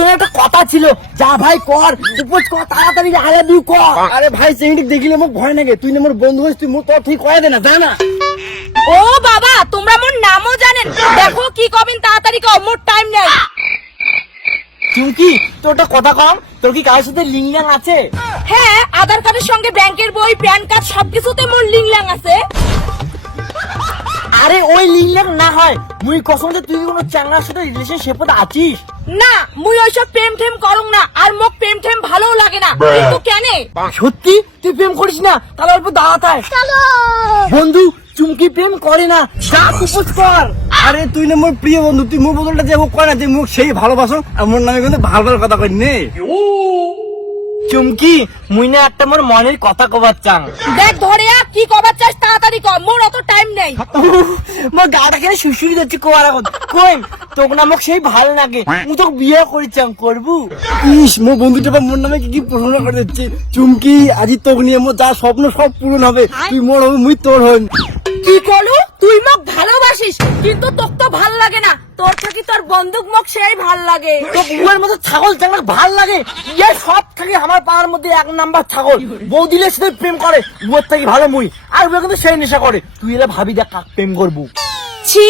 সাথে একটা কথা ছিল, যা ভাই কর, উপোস কর, তাড়াতাড়ি আই লাভ ইউ কর। আরে ভাই চেংড়ি দেখিলে মোক ভয় লাগে, তুই না মোর বন্ধু হইস, তুই মোর তোর ঠিক কয়ে দে না, যা না। ও বাবা, তোমরা মোর নামও জানেন, দেখো কি কবেন, তাড়াতাড়ি কও, মোর টাইম নেই। চুমকি তোরটা কথা কম, তোর কি কারোর সাথে লিঙ্গাং আছে? হ্যাঁ, আধার কার্ডের সঙ্গে ব্যাংকের বই, প্যান কার্ড সবকিছুতে মোর লিংলাং আছে। আরে ওই লিঙ্গাং না হয়, মুই কসম যে তুই কোনো চাঙ্গার সাথে রিলেশনশিপে আছিস। না, মুই ওইসব প্রেম ঠেম করুম না, আর মোক প্রেম ঠেম ভালোও লাগে না, কিন্তু কেনে? সত্যি তুই প্রেম করিস না? তাহলে অল্প দাঁড়াতে হয়। বন্ধু চুমকি প্রেম করে না, যা উপোস কর। আরে তুই না মোর প্রিয় বন্ধু, তুই মোর বদলটা যে কয় না যে মুখ সেই ভালোবাসো, আর মোর নামে কিন্তু ভালো ভালো কথা কই নে। চুমকি মুই না একটা মোর মনের কথা কবার চাং। দেখ ধরিয়া, কি কবার চাস তাড়াতাড়ি কর, মোর অত টাইম নেই। মোর গাটা কেন শুশুরি যাচ্ছে কোয়ার এখন। কই তোকে না মোক সেই ভালো লাগে, মু তো বিয়ে করিচাং, করবু? ইস, মোর বন্ধুটা বা মোর নামে কি কি প্রশ্ন করে দিচ্ছে। চুমকি আজি তোক নিয়ে মোর যা স্বপ্ন সব পূরণ হবে, তুই মোর হবে, মুই তোর হইম। কি করলু? তুই মোক ভালোবাসিস, কিন্তু তোক তো ভাল লাগে না, তোর থাকি তোর বন্দুক মোক সেই ভাল লাগে। তো উয়ার মতো ছাগল চাংলা ভাল লাগে? ইয়ে সব থেকে আমার পাড়ার মধ্যে এক নাম্বার ছাগল, বৌদিলের সাথে প্রেম করে, উয়ার থেকে ভালো মুই। আর উয়া কিন্তু সেই নেশা করে, তুই এলে ভাবি দেখ কাক প্রেম করবো। ছি,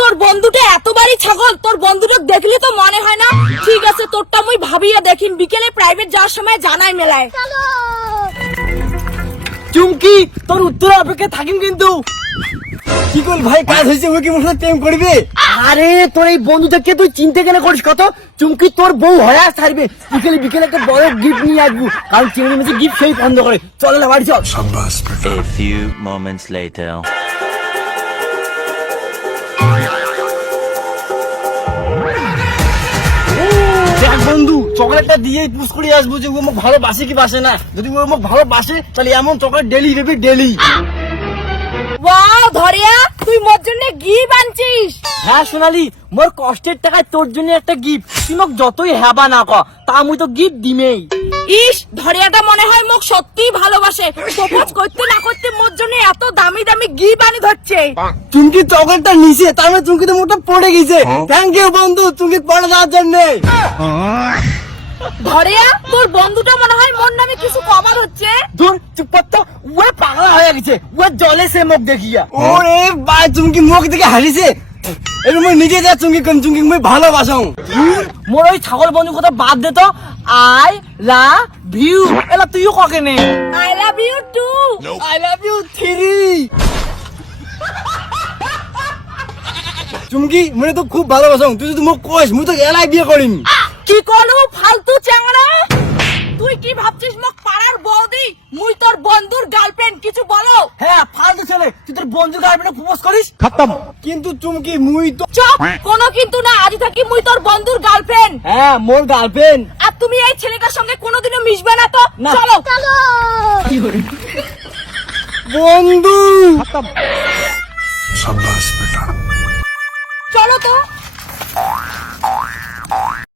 তোর বন্ধুটা এতবারই ছাগল, তোর বন্ধুটা দেখলি তো মনে হয় না। ঠিক আছে, তোরটা মুই ভাবিয়া দেখিম, বিকেলে প্রাইভেট যাওয়ার সময় জানাই মেলায়। চুমকি তোর উত্তর অপেক্ষা থাকিম কিন্তু। কি কর ভাই, কাজ হয়েছে, ওকে মোর সাথে প্রেম করবে? আরে তোর এই বন্ধুটাকে তুই চিনতে কেন করিস কত? চুমকি তোর বউ হয়ে ছাড়বে, বিকেলে বিকেলে একটা বড় গিফট নিয়ে আসবো, কারণ চিংড়ি মাছের গিফট সেই বন্ধ করে। চল না বাড়ি চল। A few moments later. দেখ বন্ধু, চকলেটটা দিয়ে পুশ করে আসবো যে ও মোক ভালোবাসে কি বাসে না। যদি ও মোক ভালোবাসে তাহলে এমন চকলেট ডেলি দেবে, ডেলি। ওয়াও ধরিয়া, তুই মোর জন্য গিফট আনছিস? হ্যাঁ সোনালি, মোর কষ্টের টাকায় তোর জন্য একটা গিফট, তুই মোক যতই হ্যাবা না ক, তা মুই তো গিফট দিমেই। ইস, ধরিয়াটা মনে হয় মোক সত্যিই ভালোবাসে, প্রপোজ করতে না করতে মোর জন্য এত দামি দামি গিফট আনি ধরছে। চুমকি চকলেটটা নিছে, তার মানে চুমকি তো মোটা পড়ে গেছে। থ্যাংক ইউ বন্ধু, চুমকি পড়ে যাওয়ার জন্য। ধরিয়া, তোর বন্ধুটা মনে হয় মোর নামে কিছু কমার হচ্ছে। দূর চুপ কর তো, উয়া পাগলা হয়ে গেছে, উয়া জলে সে মুখ দেখিয়া। ওরে ভাই, চুমকি মুখ দেখে হাসিছে। এর মই নিজে যা চুমকি কোন চুমকি মই ভালোবাসো। মোর ওই ছাগল বন্ধু কথা বাদ দে তো, আই লাভ ইউ এলা তুইও ককে নে। I love you too. I love you 3। Chumki মই তো খুব ভালোবাসো, তুই যদি মোক কইস মুই তো এলাই বিয়ে করিম। কি করলু ফালতু চ্যাংড়া? তুই কি ভাবছিস মোক পাড়ার বৌদি? মুই তোর বন্ধুর গার্লফ্রেন্ড, কিছু বলো। হ্যাঁ ফালতু ছেলে, তুই তোর বন্ধুর গার্লফ্রেন্ডে প্রপোজ করিস? কিন্তু চুমকি মুই তো চুপ, কোনো কিন্তু না, আজ থাকি মুই তোর বন্ধুর গার্লফ্রেন্ড। হ্যাঁ মোর গার্লফ্রেন্ড। আর তুমি এই ছেলেটার সঙ্গে কোনোদিনও মিশবে না তো? না। চলো বন্ধু। চলো তো।